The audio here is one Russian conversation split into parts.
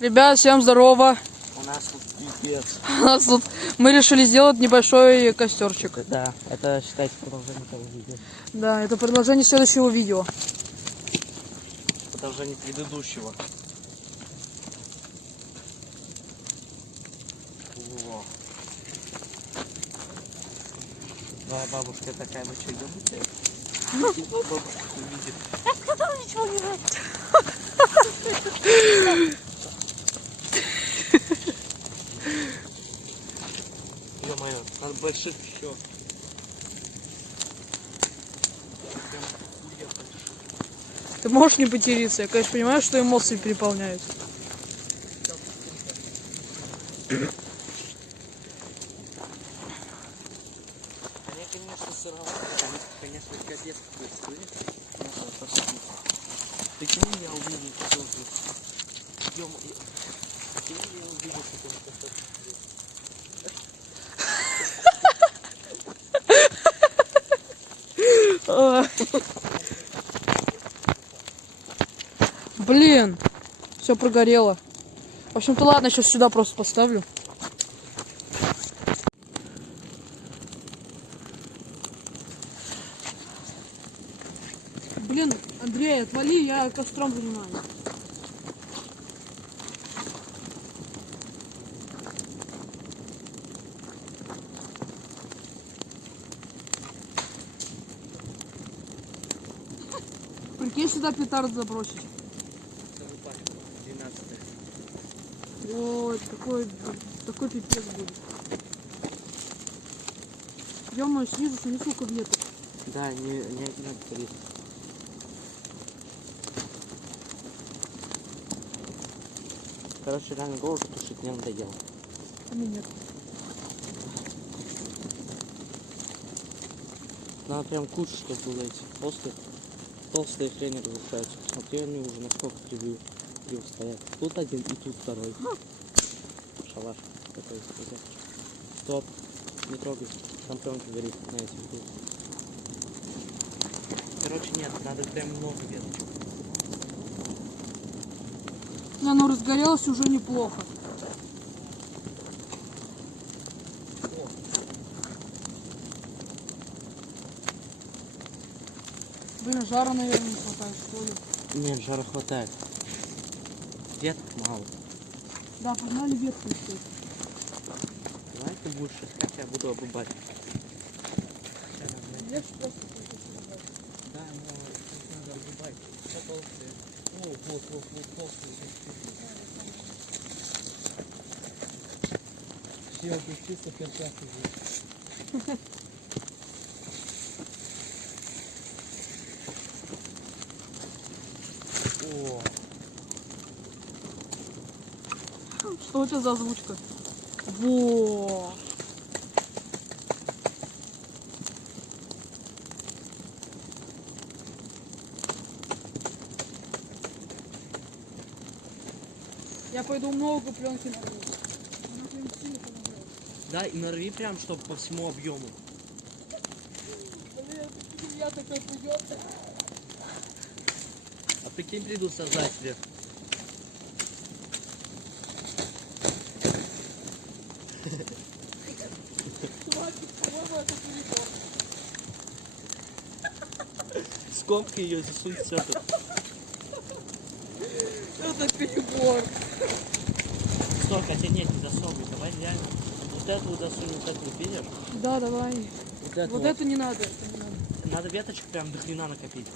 Ребят, всем здорово. У нас тут пипец. Мы решили сделать небольшой костерчик. Да, это считайте продолжение того видео. Да, это продолжение следующего видео. Продолжение предыдущего. О. Твоя бабушка такая, вы что, ебаете? Бабушка увидит. Кто ничего не знает? Ё-моё, надо больших еще. Ты можешь не потеряться? Я, конечно, понимаю, что эмоции переполняют. Они, конечно, сыроватые, они, конечно, капец какой-то стоит. Прикинь, я увидел какой-то. Ё-моё. Прикинь, я увидел какой-то. Блин, все прогорело. В общем-то, ладно, сейчас сюда просто поставлю. Блин, Андрей, отвали, я костром занимаюсь. Прикинь, сюда петард забросить. 12-е. Ой, такой пипец будет. Ё-моё, снизу, смотри, сколько веток. Да, не надо залезть. Короче, реально голову тушить не надоело. А мне нет. Надо прям кучу, чтобы было эти толстые хрени разрушаются. Посмотри, они уже насколько криво стоят. Тут один и тут второй. Шалаш такой. Стоп, не трогай. Там пленка горит на этих двух. Короче, нет, надо прям много веточек. Но оно разгорелось уже неплохо. Блин, жара, наверное, не хватает, что ли? Нет, жара хватает. Веток мало. Да, погнали ветку искать. Давай ты будешь искать, я буду обрубать. Ветку просто Да, но надо обрубать. Все толстые. О, вот толстые. Все опуститься перчатки здесь. О, Что у тебя за озвучка? Во. Я пойду много пленки нарву. Она прям сильно помогает. да, и нарви прям, чтобы по всему объему. Блин, я такой придет. А прикинь, придут создатели. Скобки ее засунь в центр. Это перебор. Стой, хотя нет, не засовывай. Давай реально. Вот эту засунь, вот эту, видишь? Да, давай. Вот эту. Вот это не надо, это не надо. Надо веточек прям до хрена накопить.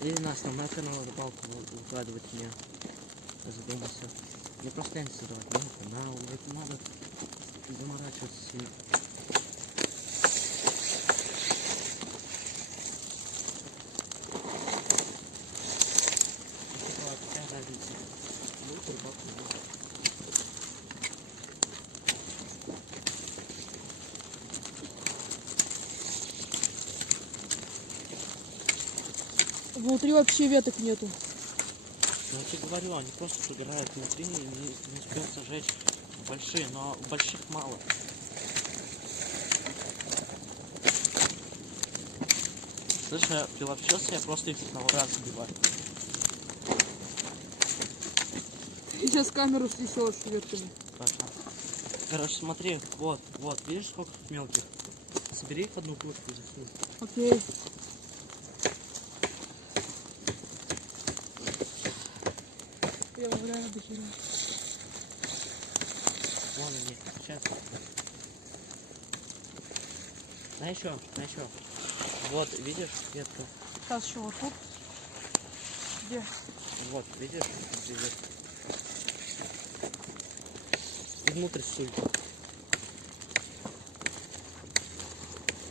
Или на основной канал рыбалку выкладывать мне. Задумался. Не просто лень создавать, но канал. Это надо заморачиваться с ним. Какая разница? Будет рыбалка, нет. Внутри вообще веток нету. Я тебе говорю, они просто собирают внутри и не успеют сожечь большие, но больших мало. Слышь, приловчился, я просто их с одного раза убиваю. Ты сейчас камеру снесешь ветками. Точно. Короче, смотри, вот, видишь, сколько мелких? Собери их в одну кучку и засунь. Окей. Я валяю дохера. Вон они, сейчас. На еще. Вот, видишь, ветка? Сейчас еще вот тут. Где? Вот, видишь, где ветка? И внутрь сунь.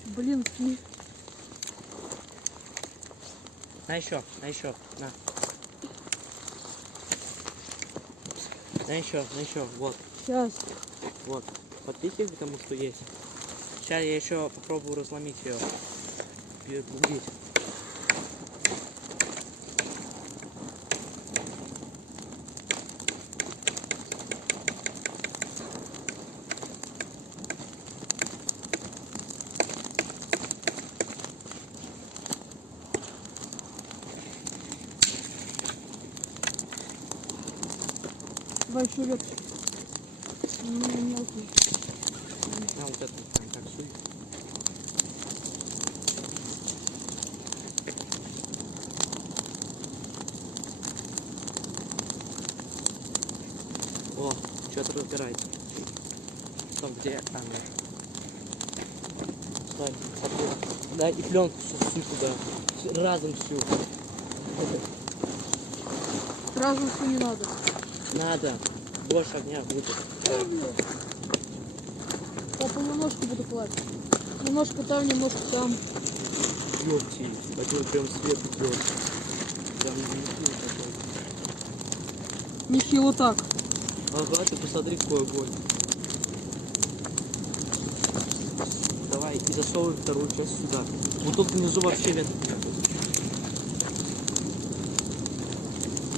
Блин, не... На еще, на. На еще, вот, Сейчас. вот. Подпихивай, потому что есть. Сейчас я еще попробую разломить ее. Убить. Давай еще ветки. Мелкие. На вот это там так сунь. О, что-то разбирается. Стоп, где? А, нет. Стой, смотри. Да, и пленку всю туда. Разом всю. Сразу все не надо. Надо. Больше огня будет. Папа, немножко буду класть. Немножко там, немножко там. Ёпти, такой прям свет идет. Прям нехило такой. Нехило так. Ага, ты посмотри, какой огонь. Давай, и засовывай вторую часть сюда. Вот тут внизу вообще веток нет.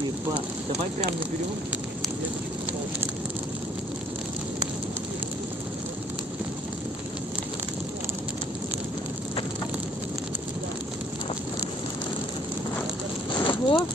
Ебать. Давай прям наберем. Во.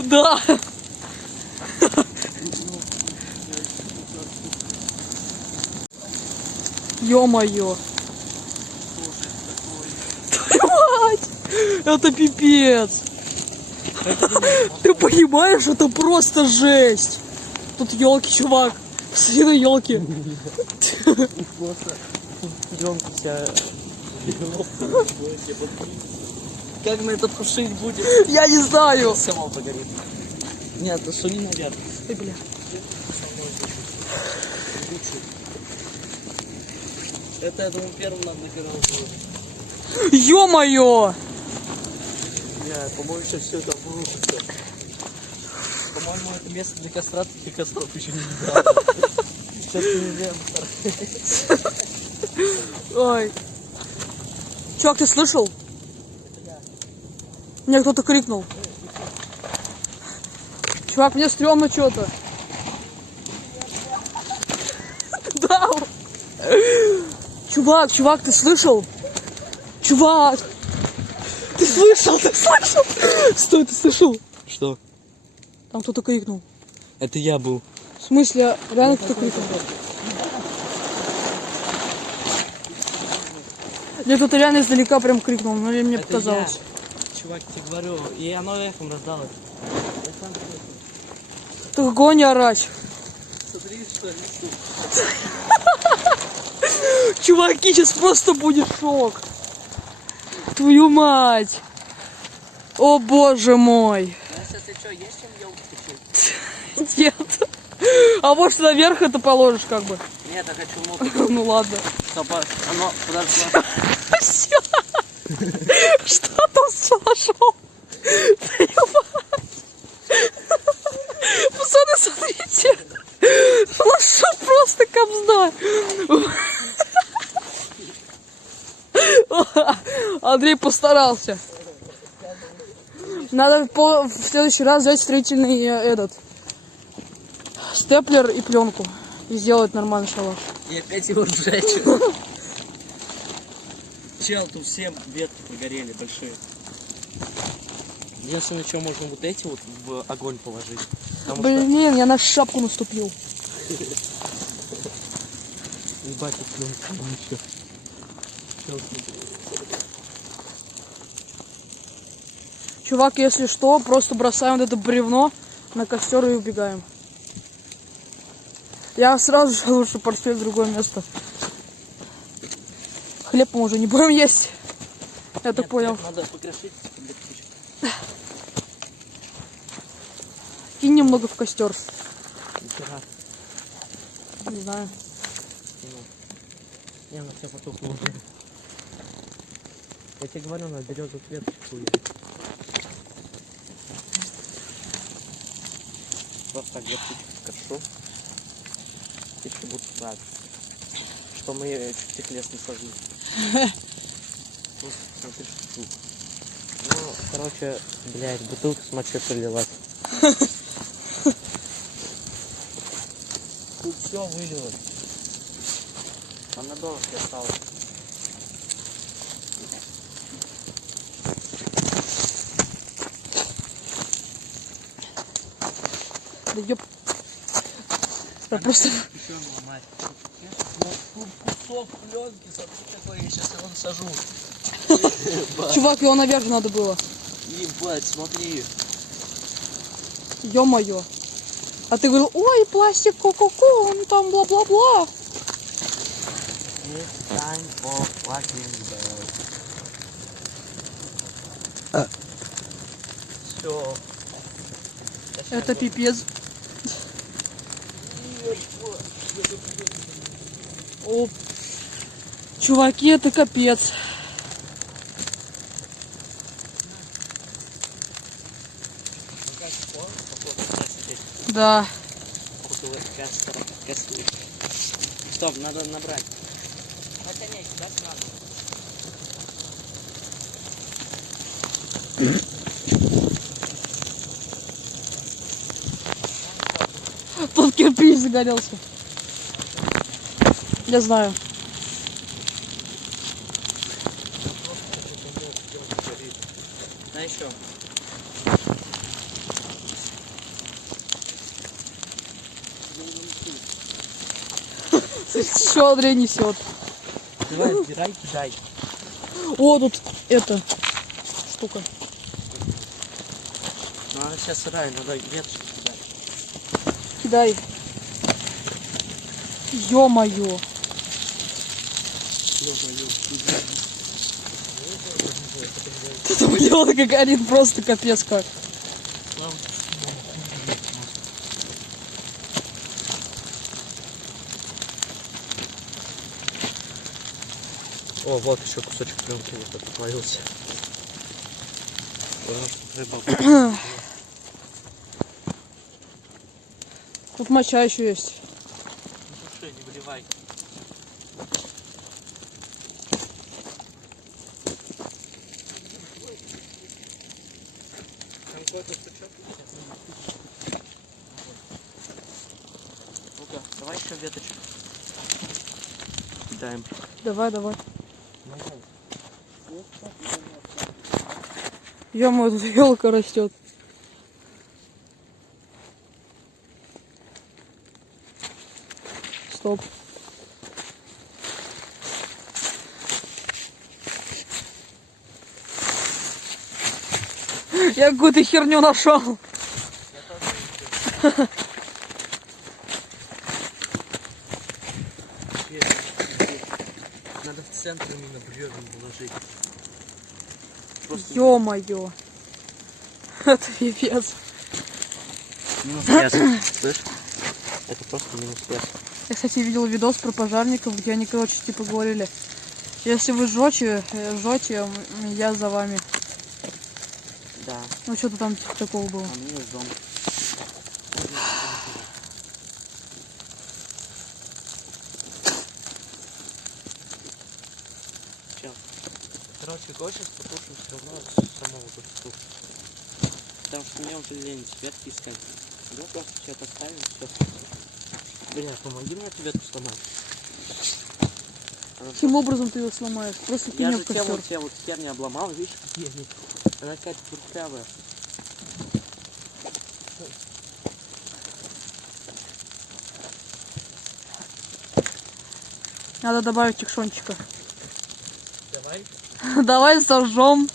Да. Ё-моё. Твою мать! Это пипец. Ты понимаешь, это просто жесть. Тут елки, чувак. Посмотри на елки. Просто пленка вся. Как мы это тушить будем? Я не знаю. Сама погорит. Нет, ну что не наверх. Ой, бля. Это, я думаю, первым нам набирал будет. Ё-моё! По-моему, сейчас все это обрушится. По-моему, это место для костра, таких костров еще не видал. Сейчас не видим. Ой. Чувак, ты слышал? Мне кто-то крикнул. Чувак, мне стрёмно что-то. Да. Чувак, ты слышал? Чувак! Ты слышал? Стой, ты слышал? Что? Там кто-то крикнул. Это я был. В смысле, реально кто-то крикнул? Мне кто-то реально издалека прям крикнул, но мне Это показалось. я. Чувак, тебе говорю, и оно эхом раздалось. Я сам слышал. Так какого не орать? Смотри, что несу. Чуваки, сейчас просто будет шок. Твою мать. О боже мой. Я если что, есть чем елку точить? Нет. А может наверх это положишь как бы? Нет, я хочу внутрь. Ну ладно. Стоп, оно, подожди. Всё. Что там сошел? Пацаны, смотрите. Нашел просто кобзда. Андрей постарался. Надо в следующий раз взять строительный этот степлер и пленку и сделать нормальный шалаш. И опять его сжечь. Чел, тут все ветки погорели большие. Единственное, что можно вот эти вот в огонь положить. Потому Блин, я на шапку наступил. Ебать, тут пленка еще. Чел, Чувак, если что, просто бросаем вот это бревно на костер и убегаем. Я сразу же лучше портфель в другое место. Хлеб мы уже не будем есть. Я так понял. Надо покрошить. Кинь немного в костер. Нихера. Не знаю. Не, ну все потухло уже. Я тебе говорю, на березовую клеточку уезжать. Просто так я кошу. И еще будут так. Что мы чуть их лес не сожгли. Ну, смотри, что. Ну, короче, блядь, бутылка с мочой пролилась. Тут все вылилось. Там на донышке осталось. Да ёп. Я просто... Еще ломать. Ну, кусок пленки, смотри, какой я сейчас его насажу. Чувак, его наверх надо было. Ебать, смотри. Ё-моё. А ты говорил, ой, пластик, ко-ко-ко, он там бла-бла-бла. It's time for fucking bed. Все. Это пипец. О, чуваки, это капец. Да. Стоп, надо набрать. Хотя нет, сюда надо. Тут кирпич загорелся. Я знаю. Да еще. Что Андрей несет? Давай, убирай, кидай. О, тут это штука. Ну, она сейчас сырая, надо веточки кидать. Кидай. Ё-моё. Это блин, как горит просто капец как. О, вот еще кусочек пленки вот отвалился. Рыба. Тут моча еще есть. Слушай, не выливай. Там какой-то сучок. Ну-ка, давай еще веточку. Кидаем. Давай, давай. Ё-моё, тут елка растет. Стоп. Я какую-то херню нашел. Надо в центр именно бревен положить. Просто Ё-моё. Это пипец. Минус лес. Слышь? Это просто минус лес. Я, кстати, видел видос про пожарников, где они, короче, типа говорили, если вы жжете, я за вами. Да. Ну, что-то там типа такого было. А минус дом. Чел. Короче, хочешь потушим все равно самого горсту. Потому что мне уже лень ветки искать. Да, просто что-то ставим, все. Бля, помоги мне эту ветку сломать. Каким образом ты ее сломаешь? Просто Я кинь же в костер. те вот херни обломал, видишь, какие они. Она какая-то трухлявая. Надо добавить тикшончика. Давай. Давай сожжем.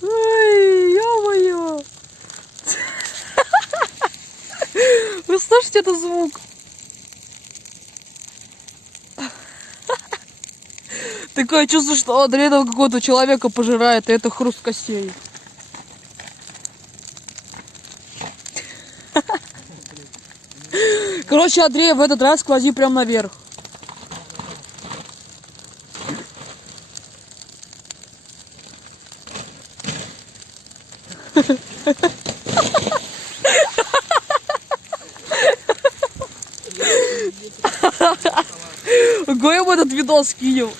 Ой, ё-моё. Вы слышите этот звук? Такое чувство, что Андрей там какого-то человека пожирает, и это хруст костей. Короче, Андрей, в этот раз клади прям наверх. Гоем этот видос скинем.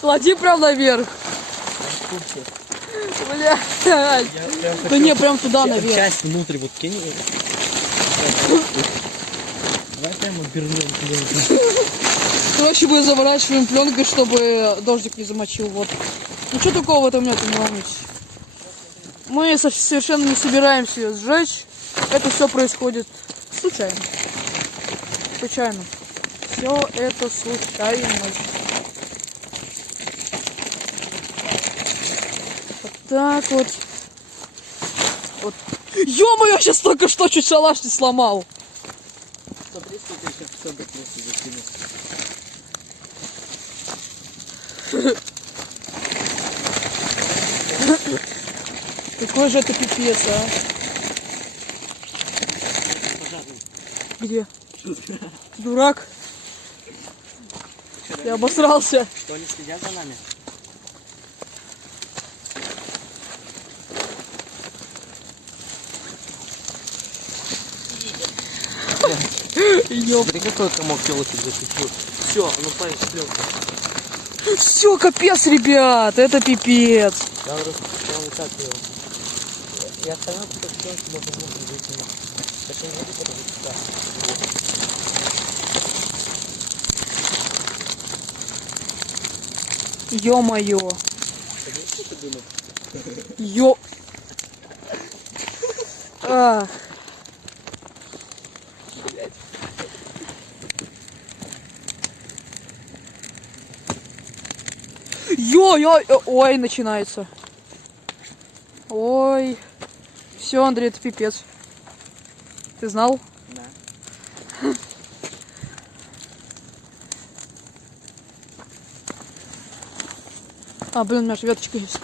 Клади прям наверх. Бля. Да не, прям туда наверх. Часть внутрь вот кинь. Давай прямо обернем пленку. Короче, мы заворачиваем пленкой, чтобы дождик не замочил. Вот. Ничего такого в этом нет, не волнуйтесь. Мы совершенно не собираемся ее сжечь. Это все происходит случайно. Случайно. Все это случайность. Вот так вот. Вот. Ё-моё, я сейчас только что чуть шалаш не сломал. Смотри, сколько я сейчас все быстрее закину. Какой же это пипец, а? Где? Дурак. Я обосрался. Что, они следят за нами? Ёп. Смотри, какой комок елочек закипел. Все, ну пай слез. Все, капец, ребят, это пипец. Я вот так делал. Я оставил только все, чтобы внутрь выкинуть. Так не буду подавать сюда. Ё-моё. Ё... А. Ой, начинается. Ой. Все, Андрей, это пипец. Ты знал? Да. А, блин, у меня же веточка есть.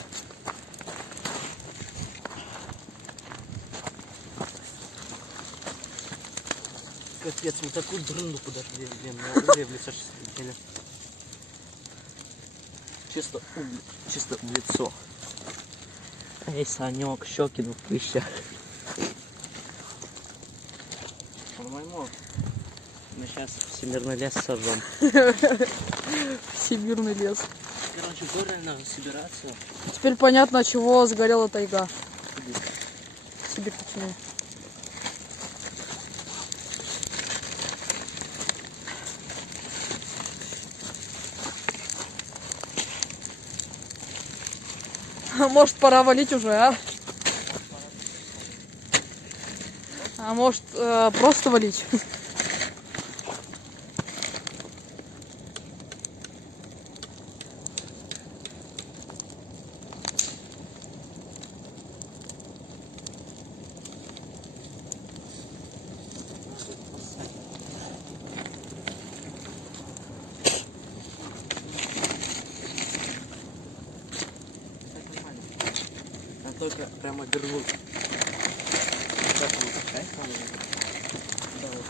Капец, мы такую дрынду подошли, блин, мы угли в лицо сейчас летели. Чисто в лицо. Эй, Санек, щеки в прыщах. По-моему, мы сейчас всемирный лес сожжем. Сибирный лес. Короче, в горе надо собираться. Теперь понятно, от чего сгорела тайга. Сибирь, точнее. Может, пора валить уже, а? А может, просто валить? только прямо вернуть. Так, ну, пускай камеру. Давай.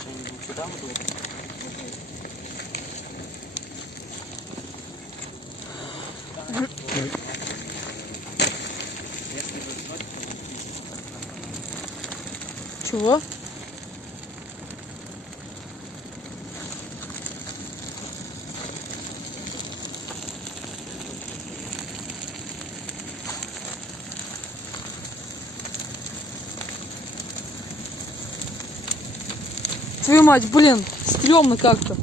Что-нибудь сюда вот? Если вызвать, то Чего? Твою мать, блин, стрёмно как-то.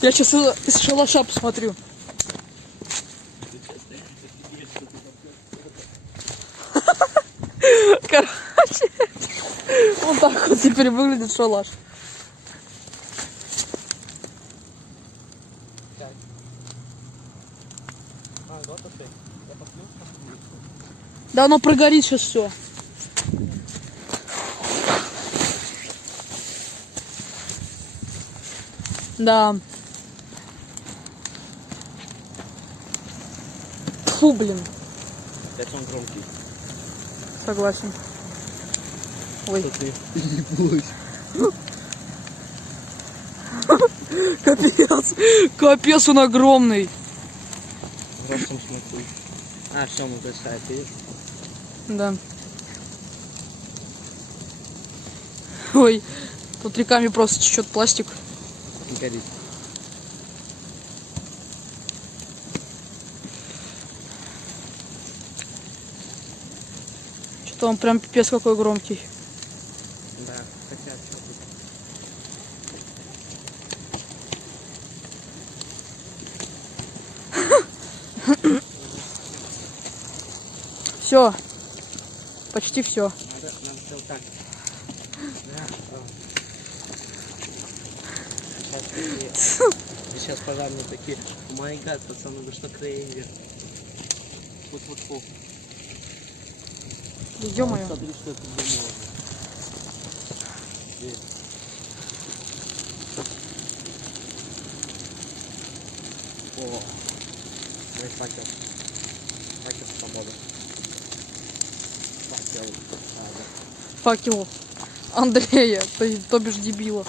Я сейчас из шалаша посмотрю. Короче, вот так вот теперь выглядит шалаш. Да оно прогорит сейчас все. Да. Фу, блин. опять он громкий. Согласен. Ой. Что ты ебуешь? Капец. Капец, он огромный. Ростом смотри. А, все, он гасает, видишь? Да. Ой. Тут реками просто течет пластик. Горит. Что-то он прям пипец какой громкий. Да, хотя что тут. Все. Почти все. Надо все так. Да, сейчас пожарные такие. Май гад, пацаны, вы что крейвер? Фу-фу-фу. Ё-моё. Смотри, что это было. О, дай факел. Факел свободы. Факел. Факел Андрея, то бишь дебила.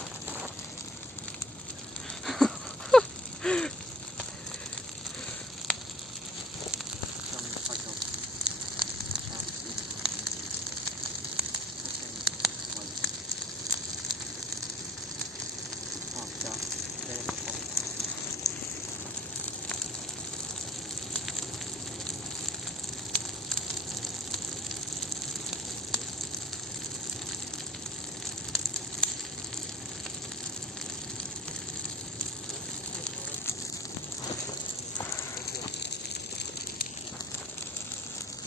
Факел.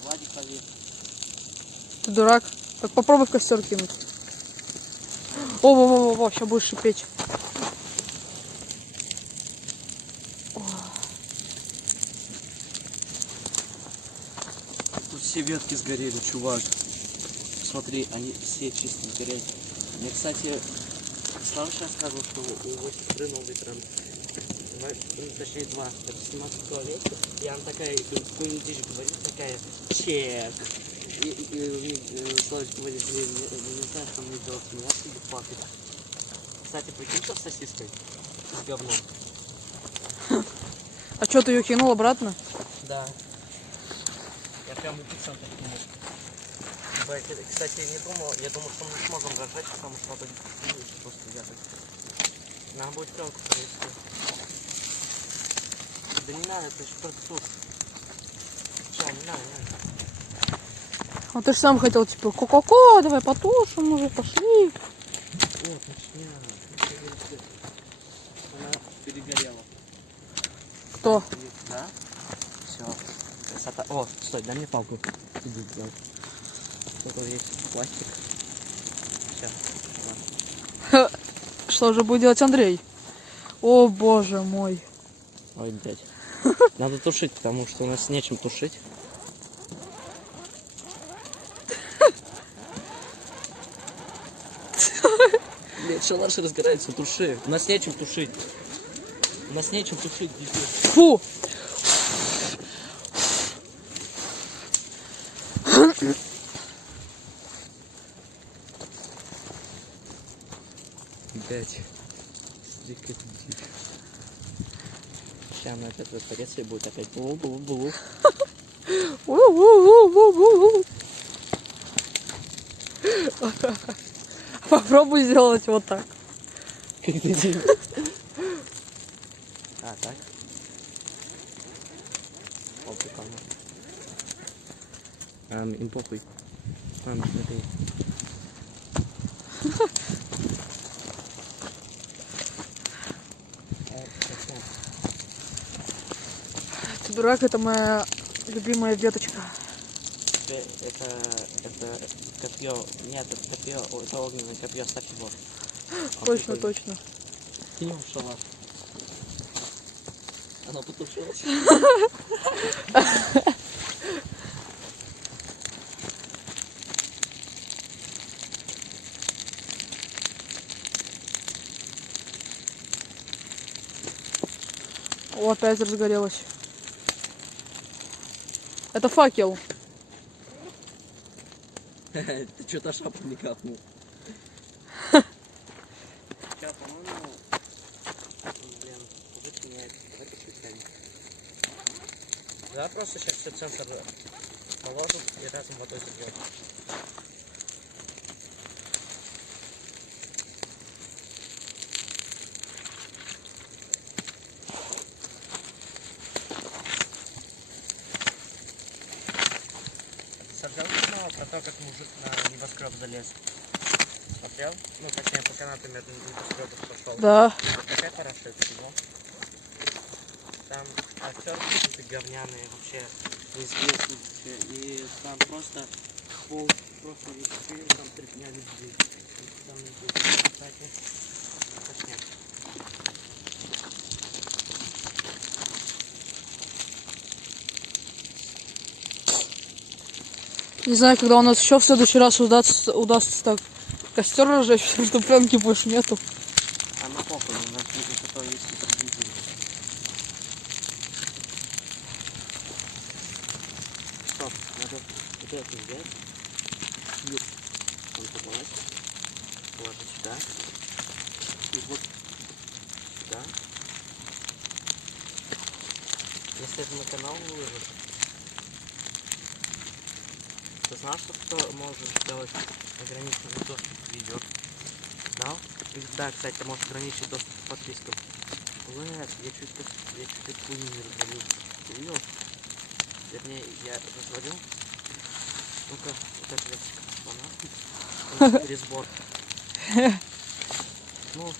Владик, поверь. Ты дурак. Так попробуй в костер кинуть. О, сейчас будешь шипеть. Тут все ветки сгорели, чувак. Смотри, они все чистенькие. Мне, кстати, Слава сейчас сказал, что у его сестры новый тренд. Точнее, два. Это сниматься в туалете. И она такая, какую-нибудь дичь говорит, такая, чек. И Славич говорит, блин, не знаю, что мне делать, смеяться или плакать. Кстати, прикинь, что с сосиской? С говном. А что, ты ее кинул обратно? Да. Я прям эпицентр кинул. Кстати, я думал, что мы не сможем рожать, потому что надо просто вязать. Надо будет пленку провести. Да не надо, это же только суп. Ча, не надо, не надо. А ты же сам хотел, типа, ко-ко-ко, давай потушим уже, пошли. О, точняк. Она перегорела. Кто? Да? Все. Красота. О, стой, дай мне палку. Иди, давай. Тут есть пластик. Все. Что же будет делать Андрей? О, боже мой. Ой, дядь. Надо тушить, потому что у нас нечем тушить. Блять, шалаш разгорается, туши. У нас нечем тушить. У нас нечем тушить, дебил. Фу! Блять. Смотри, как это дичь. Сейчас она опять растворится и будет опять булу-булу-булу. У-у-у-у-у-у. Попробуй сделать вот так. Как ты делаешь? А, так? О, прикольно. Им похуй. Смотри. Дурак, это моя любимая веточка. Это копье. Нет, это копье. Это огненное копье, ставь его. Точно, точно. Кинь в шалаш. Оно потушилось. О, опять разгорелась. Это факел. Ты что-то шапку не капнул. Сейчас, по-моему... Блин, выкинет. Да, просто сейчас все центр положим и разом водой зальем. Смотрел снова про то, как мужик на небоскреб залез? Смотрел? Ну, точнее, по канатам между небоскребов пошел. Да. Какая парашют всего? Там актеры какие-то говняные вообще, неизвестные вообще. И там просто пол, просто решили, там трепня людей. Там здесь, кстати, это снег. Не знаю, когда у нас еще в следующий раз удастся так костер разжечь, потому что пленки больше нету. А ну похуй, у нас будет зато есть и другие люди. Стоп, надо вот это взять. Вот. Он положить. Положить сюда. И вот сюда. Если это на канал выложить. Ты знал, что кто может сделать ограниченный доступ к видео? Знал? Да, кстати, ты можешь ограничить доступ к подпискам. Блэд, я чуть хуйню не развалил. Ты видел? Вернее, я развалил. Ну-ка, вот это лексика. Пересбор. Ну.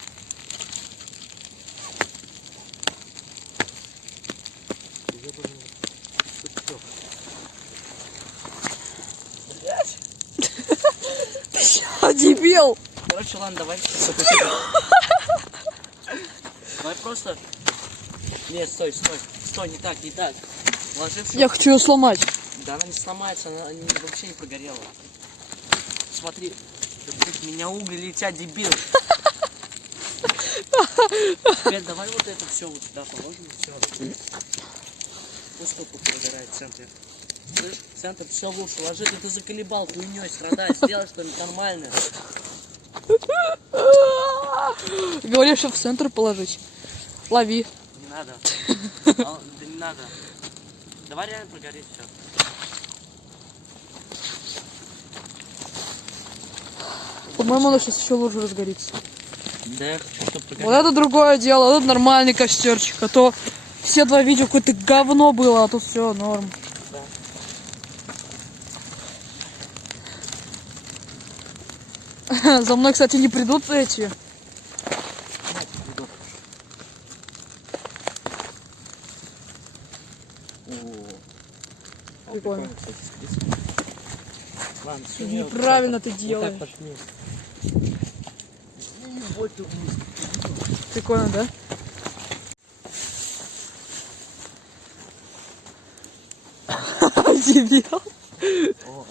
Ебаный. Сучок. А, дебил! Короче, ладно, давай. Давай просто... Нет, стой, не так. Ложи в Я хочу ее сломать. Да она не сломается, она вообще не прогорела. Смотри, меня угли летят, дебил. Теперь давай вот это все вот сюда положим, все. Пусть тут прогорает в центре. Слышь, в центр все лучше ложи, ты заколебал хуйней страдать, сделай что-нибудь нормальное. Говоришь, что в центр положить. Лови. Не надо. Да не надо. Давай реально прогорит все. По-моему, оно сейчас еще лучше разгорится. Да я хочу, чтобы прогорело. Вот это другое дело, вот это нормальный костерчик. А то все два видео какое-то говно было, а тут все норм. Да. За мной, кстати, не придут эти. Прикольно. Ладно, всё, Неправильно ты вот делаешь. так пошли. Прикольно, да? Дебил. О.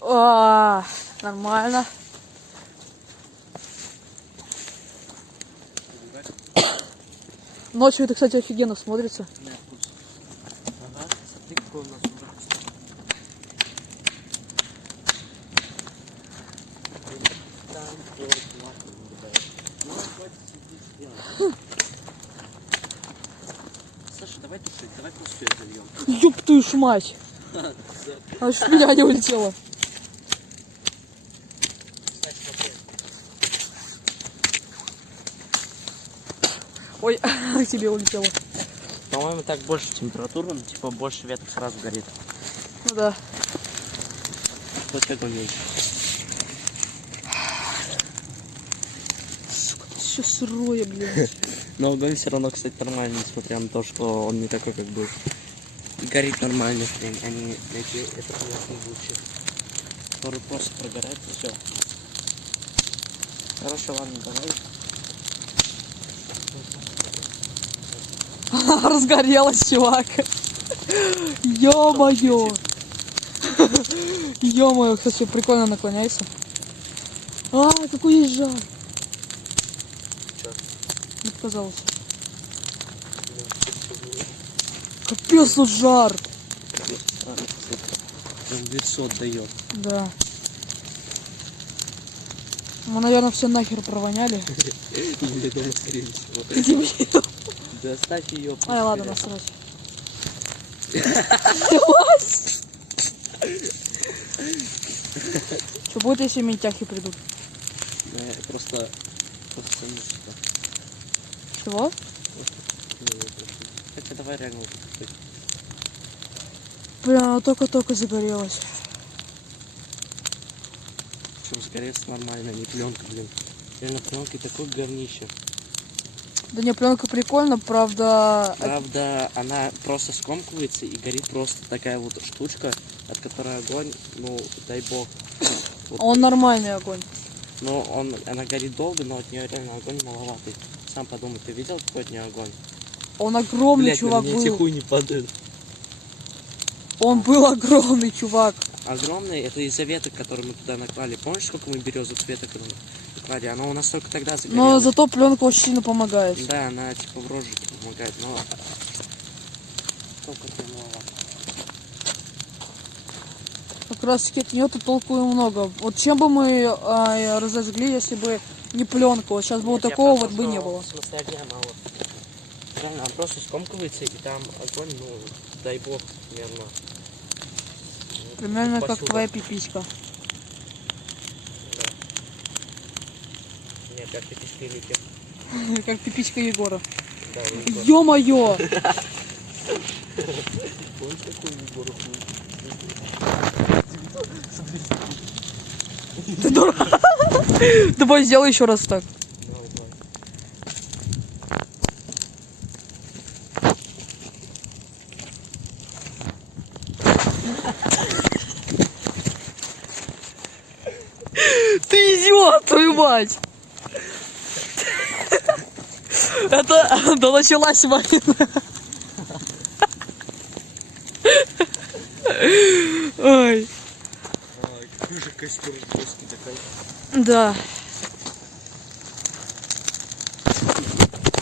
Нормально. Ночью это, кстати, офигенно смотрится. Ага, смотри, какой у нас уже кусок. Там делать лапы не бывает. Ну, хватит сидеть сделать. Саша, давай тушить, давай просто ее зальем. Ёб твою ж мать. Она ж в меня не улетела. Ой, к тебе улетела. По-моему, так больше температура, ну, типа больше веток сразу горит. Ну да. Вот такой меньше. Сука, все сырое, блин. Но огонь все равно, кстати, нормальный, несмотря на то, что он не такой, как был. И горит нормально, хрень. Они эти, это понятно лучше. Который просто прогорает и все. Короче, ладно, давай. Разгорелась, чувак. Ё-моё. Ё-моё, кстати, прикольно наклоняйся. Какой есть жар. Чё? Мне показалось. Капец, тут жар. Прям в лицо отдает. Да. Мы, наверное, все нахер провоняли. Или дома, скорее всего. Ты дебил. Да оставь ее. Ай, ладно, насрать. Что будет, если ментяхи придут? Просто мышца. Чего? Хотя давай реально вот так. Бля, она только-только загорелась. Причем сгореться нормально, не пленка, блин. Реально пленка такой говнище. Да не, пленка прикольно, правда... Правда, она просто скомкивается и горит просто такая вот штучка, от которой огонь, ну, дай бог. Вот. Он нормальный огонь. Но она горит долго, но от нее реально огонь маловатый. Сам подумай, ты видел, какой от нее огонь? Он огромный, Блядь, чувак, на меня эти был. хуй не падают. Он был огромный, чувак. Огромный, это из-за веток, которые мы туда наклали. Помнишь, сколько мы березовых веток наклали? Она у нас только тогда загорелась. Но зато пленка очень сильно помогает. Да, она типа в рожике помогает, но только тебе маловато. Как раз таки от нее толку и много. Вот чем бы мы разожгли, если бы не пленка? Вот сейчас бы вот Нет, я такого про вот то, бы что не было. В смысле огня мало. Реально, он просто скомкивается, и там огонь, ну, дай бог, примерно. Примерно как Посюда. твоя пиписька. Да. Нет, как пиписька Илюхи. Как пиписька Егора. Да, Егор. Ё-моё! Помнишь, какой Егор хуй? Ты дурак! Давай сделай еще раз так. Давай. Ты идиот, твою мать! Это да началась война. Ой, Какой же костер жесткий такой. да.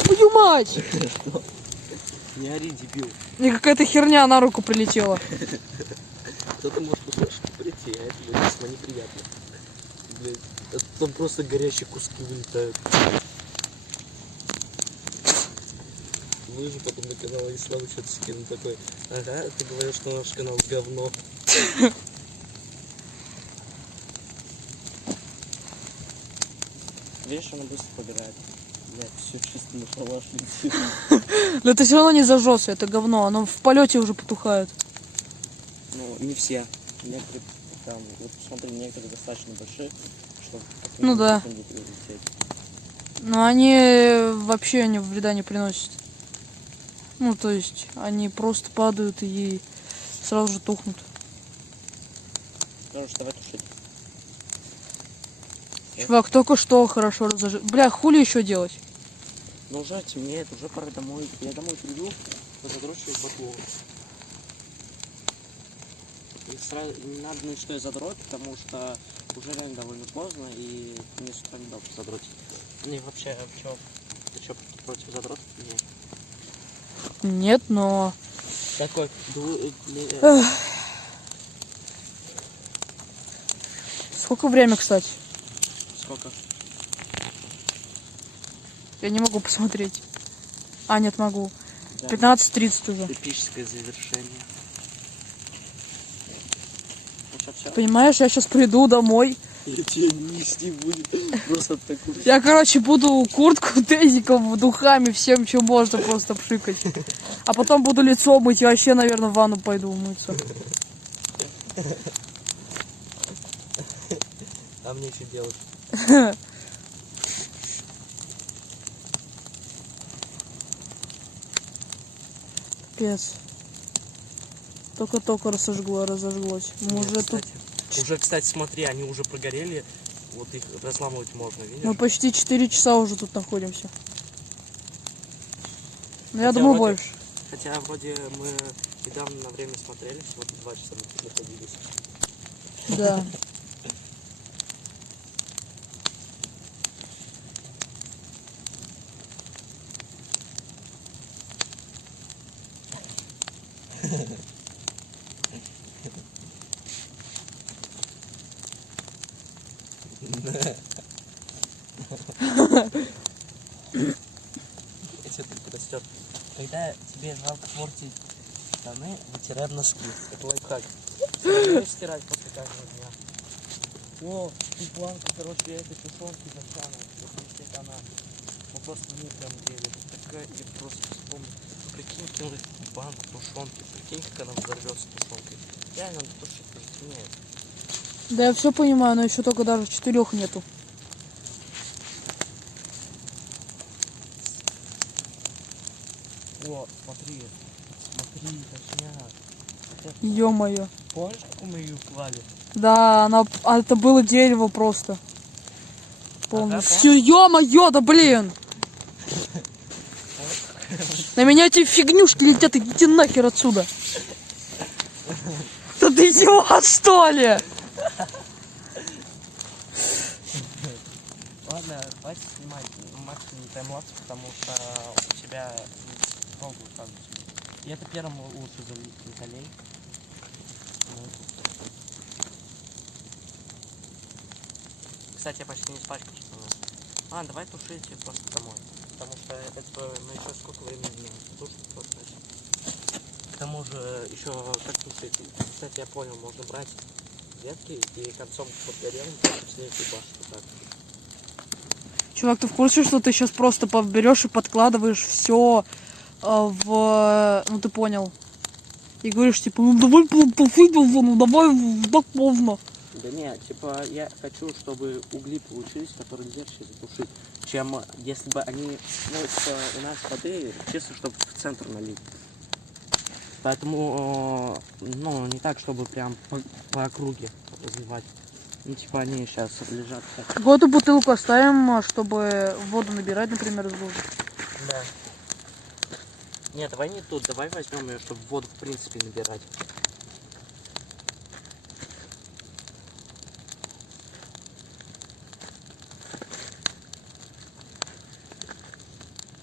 Твою мать! Не ори, дебил. Мне какая-то херня на руку прилетела. Кто-то может услышать прийти, а это будет весьма неприятно. Блять, это там просто горящие куски вылетают. Выложу потом на канал и сразу что-то скину такой. Ага, ты говоришь, что наш канал говно. Видишь, она быстро погорает. Блять, все чисто на шалаш летит. Но это все равно не зажжется, это говно. Оно в полете уже потухает. Ну, не все. Некоторые там, вот смотри, некоторые достаточно большие, чтобы Ну да. улететь. Но они вообще не вреда не приносят. Ну, то есть, они просто падают и сразу же тухнут. Короче, давай тушить. Чувак, только что хорошо разожил. Бля, хули еще делать? Ну уже темнеет, уже пора домой. Я домой приду, позагружу их батло. И сразу не надо думать, что я задрот, потому что уже реально довольно поздно, и мне с утра не дал задротить. Ну и вообще, ты что, против задротов? Нет. Нет, но... Такой, Сколько время, кстати? сколько? Я не могу посмотреть. А, нет, могу. Да. 15:30 уже. Эпическое завершение. Ну что, все? Понимаешь, я сейчас приду домой. Я тебя нести будет. Просто такой. Я, короче, буду куртку, тезиком, духами, всем, чем можно просто пшикать. А потом буду лицо мыть и вообще, наверное, в ванну пойду умыться. А мне что делать? Пес. Только-только разожглось. Мы уже тут... Уже, кстати, смотри, они уже прогорели. Вот их разламывать можно, видишь? Мы почти 4 часа уже тут находимся. Ну, я Хотя думаю, вроде- больше. Хотя вроде мы недавно на время смотрели, вот 2 часа мы тут находились. Да. Если только растет. Когда тебе жалко портить штаны, вытирай носки. Это лайфхак. Стирать после каждого дня. О, тут планка, короче, я этой тушенки зачану. Вот если она. Мы просто не прям деле. Такая, я просто вспомнил. Прикинь, кинуть банку тушенки. Прикинь, как она взорвется тушенкой. Реально, надо тушить, уже темнеет. Да, я все понимаю, но еще только даже 4 нету. О, смотри. Смотри, точняк. Ё-моё. Помнишь, как мы ее клали? Да, это было дерево просто. Полностью. помню. Ё-моё, да блин! На меня эти фигнюшки летят, идите нахер отсюда. Да ты идиот, что ли? Ладно, хватит снимать максимум таймлапс, потому что у тебя долго указывать. И это первым лучше залей. Вот. Кстати, я почти не испачкал штаны. Ладно, давай тушить просто домой. Потому что это мы еще сколько времени не тушим просто. К тому же еще как тушить. Кстати, я понял, можно брать ветки и концом подгорелым с ней башку так. Чувак, ты в курсе, что ты сейчас просто берешь и подкладываешь все в... Ну ты понял. И говоришь, типа, ну давай потушить, ну давай так поздно. Да нет, типа я хочу, чтобы угли получились, которые легче затушить, чем если бы они, ну, у нас воды чисто, чтобы в центр налить. Поэтому, ну, не так, чтобы прям по округе разливать. Ну, типа они сейчас лежат так. Какую-то бутылку оставим, чтобы воду набирать, например, из лужи. Да. Нет, давай не тут, давай возьмем ее, чтобы воду в принципе набирать.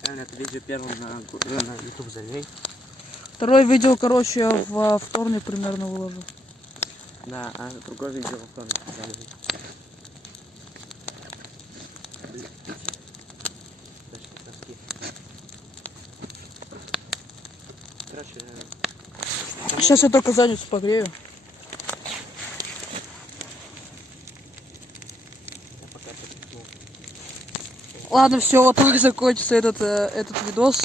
Реально, это видео первым на YouTube залей. Второе видео, короче, во вторник примерно выложу. Да, а другое видео во вторник залей. Короче, Сейчас я только задницу погрею. я пока подпихну. Ладно, все, вот так закончится этот видос.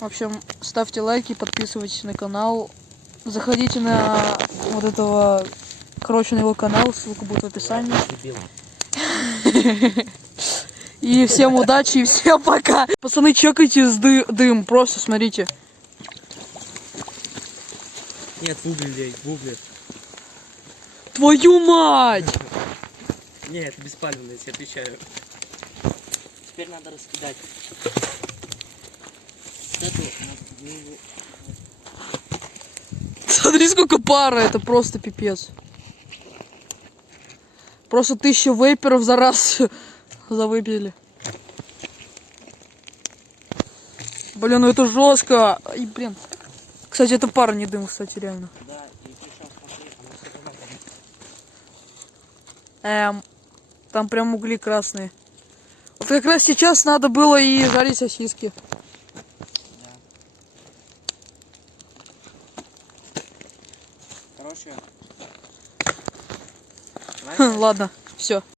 В общем, ставьте лайки, подписывайтесь на канал. Заходите на вот этого, короче, на его канал, ссылка будет в описании. Дебил. И всем удачи, и всем пока. Пацаны, чекайте дым, просто смотрите. Нет, в угле лей, в угле. Твою мать! Нет, это беспалевно, я тебе отвечаю. Теперь надо раскидать. Эту, Смотри, сколько пара, это просто пипец. Просто 1000 вейперов за раз завыпили. Блин, ну это жестко. И, блин. Кстати, это пара, не дым, кстати, реально. Да, и причем, смотри, она все равно Там прям угли красные. Вот как раз сейчас надо было и жарить сосиски. Да. Короче. Ладно, все.